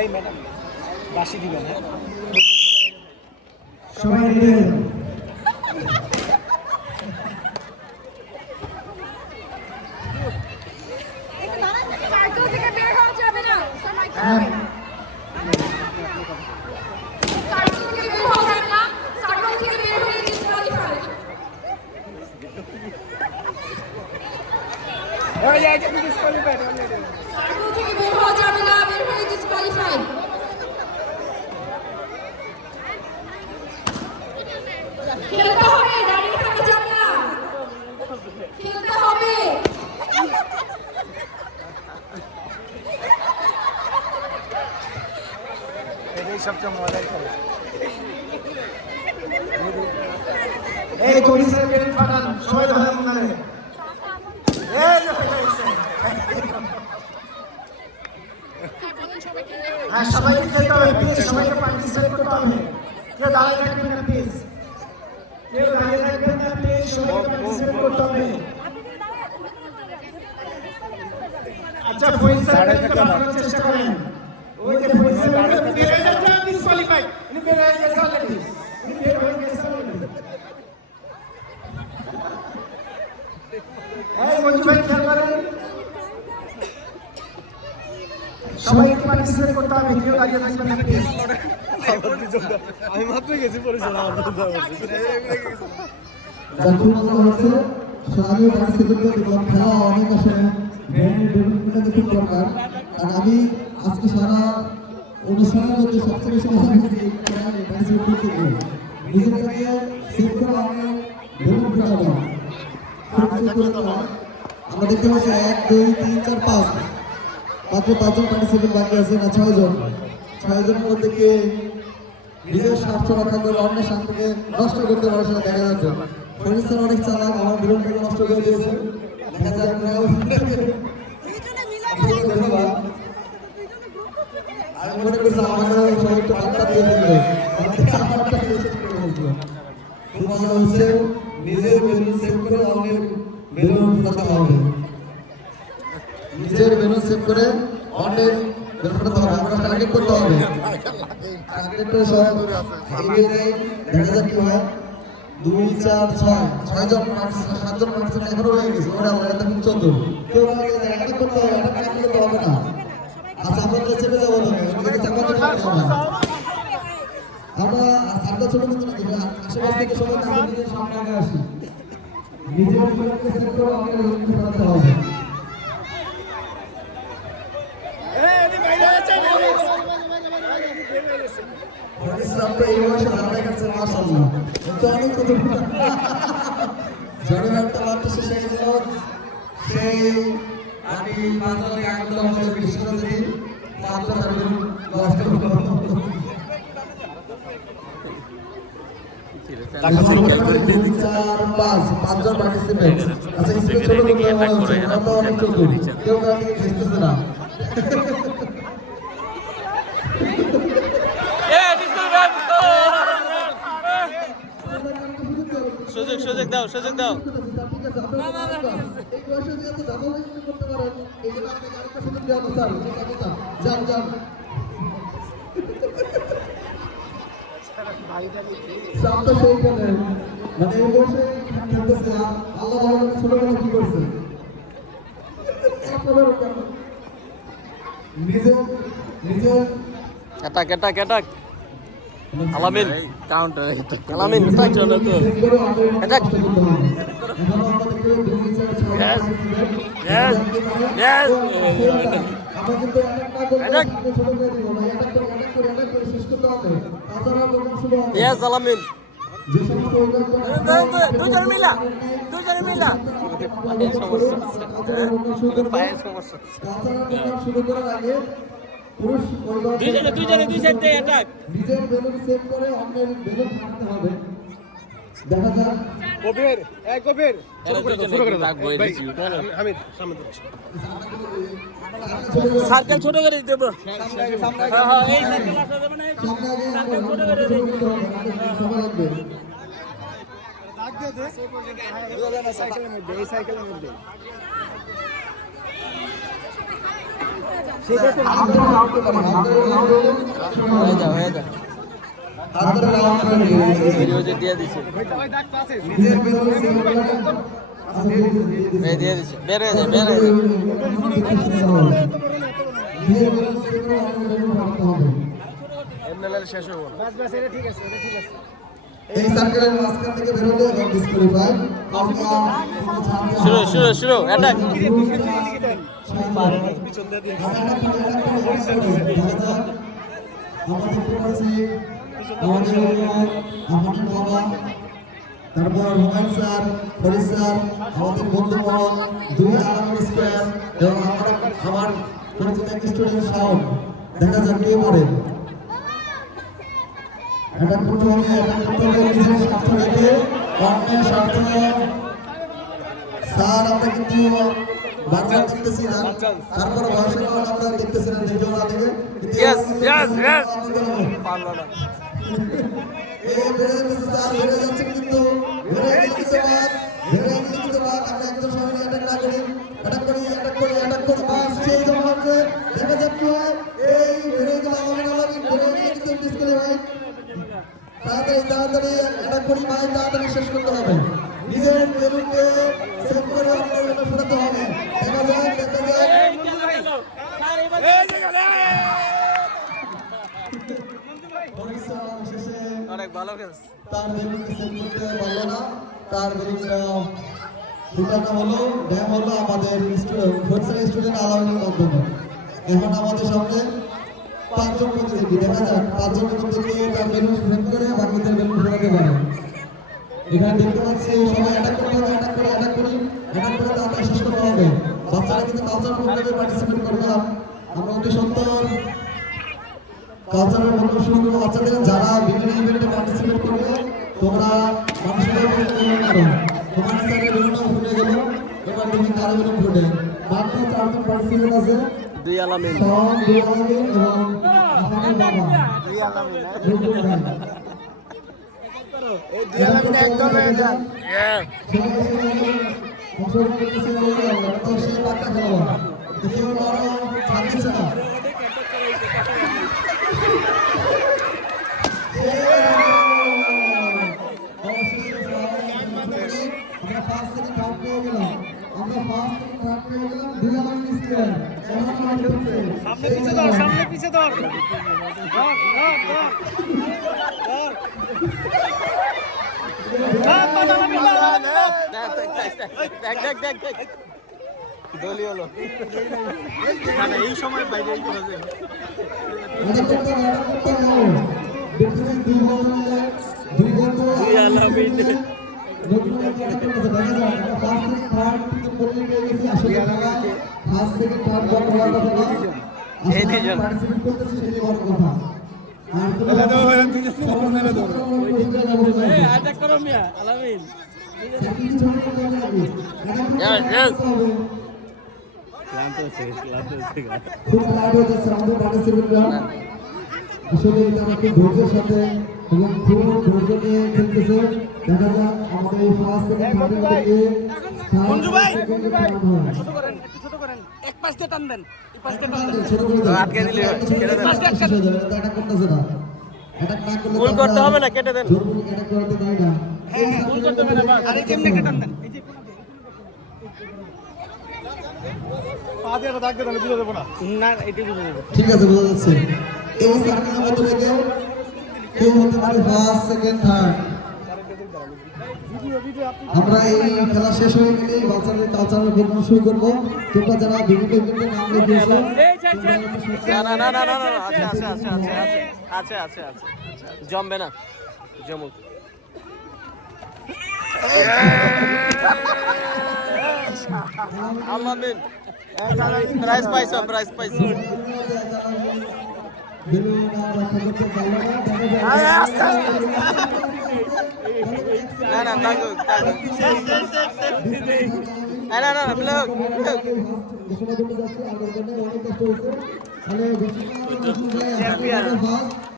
এই ম্যাডাম বাসি দিবেন হ্যাঁ সবাই রেডি সার্কেল থেকে বের হওয়া যাবে না হ্যাঁ সার্কেল থেকে বের হওয়া যাবে না সার্কেল থেকে বের হয়ে ডিসকোয়ালিফাই ওই আগে ডিসকোয়ালিফাই সার্কেল থেকে বের হওয়া যাবে না বের হয়ে ডিসকোয়ালিফাই খেলতে হবে দাঁড়িয়ে থাকা যাবে না খেলতে হবে এটাই সবচেয়ে মজার খেলা এই কবিসের বেল ফাটান সবাই ধরেন না রে এই যে ফাটাইছে হ্যাঁ সবাইকে খেলতে হবে প্লিজ সবাইকে পার্টিসিপেট করতে হবে কেউ দাঁড়িয়ে থাকবেন না প্লিজ কেউ দাঁড়িয়ে থাকবেন না প্লিজ সবাইকে পার্টিসিপেট করতে হবে আচ্ছা পয়সা বাড়ানোর চেষ্টা করেন ওই যে পয়সা বের হয়ে যাচ্ছে ডিসকোয়ালিফাই ইনি বের হয়ে গেছে অলরেডি ইনি বের হয়ে গেছে অলরেডি এই মঞ্জু ভাই খেয়াল করেন সবাইকে পার্টিসিপেট করতে হবে কেউ দাঁড়িয়ে থাকবেন না প্লিজ আমি মাত্র গেছি পরিচয় আমার খুব মজা হচ্ছে সবাই পার্টিসিপেট করতে খেলা অনেক আসে বিভিন্ন খুব দরকার আর আমি আজকে সারা অনুষ্ঠানের মধ্যে সবচেয়ে বেশি মজা পেয়েছি পার্টিসিপেট করতে গিয়ে নিজেকে সেভ করে আমি বেলুন ফেলাবো আমরা দেখতে পাচ্ছি 1 2 3 4 5 মাত্র 5 জন পার্টিসিপেন্ট বাকি আছে না 6 জন 6 জনের মধ্যে কে নিজের স্বার্থ রক্ষা করে অন্যের স্বার্থকে নষ্ট করতে পারে সেটা দেখা যাচ্ছে ফরিদ স্যার অনেক চালাক আমার বেলুনটাকে নষ্ট করে দিয়েছে দেখা যাক ধন্যবাদ আমি মনে করছি আমাকে সবাই একটু বার্তা দিয়ে দিল খুব মজা হচ্ছে নিজের বেলুন সেভ করে অন্যের বেলুন ফোটাতে হবে নিজের বেলুন সেভ করে অন্যের বেলুন ফোটাতে হবে আমরা টার্গেট করতে হবে টার্গেট করে সবাই এগিয়ে যাই দেখা যাক কি হয় 2 4 6 জন 7 জন পার্টিসিপেন্ট এখনো রয়ে গেছে ওরা এটা কিন্তু 14 কেউ আমাকে এটা করতে হবে এটা করতে হবে না আচ্ছা আমরা তো চেপে যাবো না এদিকে চাপা দিতে হবে না আমরা সার্কেল ছোট মতো না কিন্তু আশেপাশে থেকে সবাই নিজের সামনে আগে আসি নিজের জীবনকে সেট করে আমাকে লক্ষ্য করতে হবে পরিশ্রম তো এই বয়সে দাঁড়াতে গেছে মাশাআল্লাহ কিন্তু অনেক কিছু জড়ে একটা বাচ্চা শেষ হয়ে গেল সেই আমি মাঝে আগে আমাদের বিশ্বনাথ দিই মাত্র তাদের লস্ট হলো টাকা ছিল ক্যালকুলেটর দিক 4 5 জন পার্টিসিপেন্ট আচ্ছা স্কুল ছোট করে কত অনেক চতুর কেউ কাকে বুঝতেছে না সুযোগ দাও না এই বয়সে যে এত দাবাবাজি করতে পারেন এই জন্য আপনাকে আরেকটা সুযোগ দেওয়া স্যার যান সামনে সেই গেলে মানে এই বয়সে খেলতেছে আল্লাহ ভালো ছোটবেলা কি করছে নিজে অ্যাটাক আলামিন কাউন্টার আলামিন অ্যাটাক yes আমরা কিন্তু অ্যাটাক ছোট করে দিব না অ্যাটাক করে শেষ করতে হবে তাছাড়া প্রোগ্রাম শুরু হবে yes আলামিন যে সমস্ত দুজন মিলা পায়ের সমস্যা তাছাড়া শুরু করার আগে পুরুষ দুই সাইড দিয়ে অ্যাটাক নিজের বেলুন সেভ করে অন্যের বেলুন ফাটাতে হবে দেখা যাক কবির ছোট করে দাও আমি সামনে সার্কেল ছোট করে দিতে ব্রো হ্যাঁ এই সার্কেল আসা যাবে না সার্কেল ছোট করে দিতে সবাই লাগবে দাগ দিয়ে দে সাইকেলের মধ্যে এই সাইকেলের মধ্যে হয়ে যা হয়ে যা হাতের রাউন্ড করে নিয়ে ভিডিও যে দিয়ে দিছে নিজের বেলুন সেভ করে আচ্ছা দিয়ে দিয়ে দিছে বের হয়ে যায় বের হয়ে যায় নিজের বেলুন সেভ করে অন্য বেলুন রাখতে হবে এমএলএল শেষ হলো এই সার্কেলের মাঝখান থেকে বের হলে এবং ডিসকোয়ালিফাই শুরু অ্যাটাক তারপর হুমায়ুন স্যার ফরিদ স্যার আমাদের বন্ধু মহল দুই আলাম স্কয়ার এবং আমার পরিচিত এক স্টুডেন্ট শাওন দেখা যাক কে পারে এটা করতে হবে নিজের স্বার্থ রেখে অন্যের স্বার্থ স্যার আমরা কিন্তু বাচ্চা দেখতেছি না তারপর বয়সে আমরা দেখতেছি না নিজেও না দেখে ইয়েস পারলো না এই বেড়ে যাচ্ছে স্যার বেড়ে যাচ্ছে কিন্তু বেড়ে যাচ্ছে আমরা একদম সবাই অ্যাটাক করি বাস সেই জমা হচ্ছে দেখা যাক কি হয় এই বেড়ে গেল আমাদের বেড়ে কিন্তু ডিসপ্লে হয় তাড়াতাড়ি অ্যাটাক করি ভাই তাড়াতাড়ি শেষ করতে হবে নিজের বেলুনকে সেভ করে অন্যের বেলুন ফোটাতে হবে দেখা যাক অনেক ভালো খেলছে তার বেলুনকে সেভ করতে পারলো না তার বেলুনটা ফুটানো হলো ড্যাম হলো আমাদের স্টুডেন্ট আলাউনের মাধ্যমে এখন আমাদের সামনে 5 জন প্রতিযোগী দেখা যাক 5 জনের মধ্যে কে তার বেলুন সেভ করে বাকিদের বেলুন ফোটাতে পারে এখানে দেখতে পাচ্ছি সবাই অ্যাটাক করতে হবে অ্যাটাক করি তাড়াতাড়ি শেষ করতে হবে বাচ্চারা কিন্তু কালচারাল প্রোগ্রামে পার্টিসিপেট করবে আমরা অতি সত্তর কালচারাল প্রোগ্রাম শুরু করবো বাচ্চাদের যারা বিভিন্ন ইভেন্টে পার্টিসিপেট করবে তোমরা মানুষের করো তোমার স্যারের বেলুন ফুটে গেল এবার দেখি কারো বেলুন ফুটে মাত্র 4 জন পার্টিসিপেট আছে দুই আলামিন এবং আসামের বাবা দুই আলামিন একদম হয়ে যান সামনে পিছে ধর দেখ দলীয় হলো এই সময় বাইরে দুই আলামিন আসলে এটা খুব ধৈর্যের সাথে এবং খুব ধৈর্য নিয়ে খেলতেছে দেখা যাক আমাদের এই ফার্স্ট সেকেন্ড থার্ড থেকে মঞ্জু ভাই ছোট করেন এক পাশ দিয়ে টান দেন এই পাশ দিয়ে টান দেন ছোট করে দাও আটকে দিলে কেটে দেন এটা করতেছে না এটা না করলে গোল করতে হবে না কেটে দেন জোর এটা করতে দেয় না গোল করতে হবে না বাস আরে যেমনি টান দেন এই যে পা দিয়ে দাগ দিয়ে তাহলে বুঝে দেবো না না এটাই বুঝে দেব ঠিক আছে বোঝা যাচ্ছে এই সার্কেলের মধ্যে থেকে কেউ হতে পারে ফার্স্ট সেকেন্ড থার্ড আমরা এই খেলা শেষ হয়ে গেলে বাচ্চাদের কালচারাল প্রোগ্রাম শুরু করবো তোমরা যারা বিভিন্ন ইভেন্টে নাম লিখিয়েছো না আচ্ছা জমবে না জমুক আলামিন প্রাইজ পাইছো না থাকুক না ব্লক চ্যাম্পিয়ন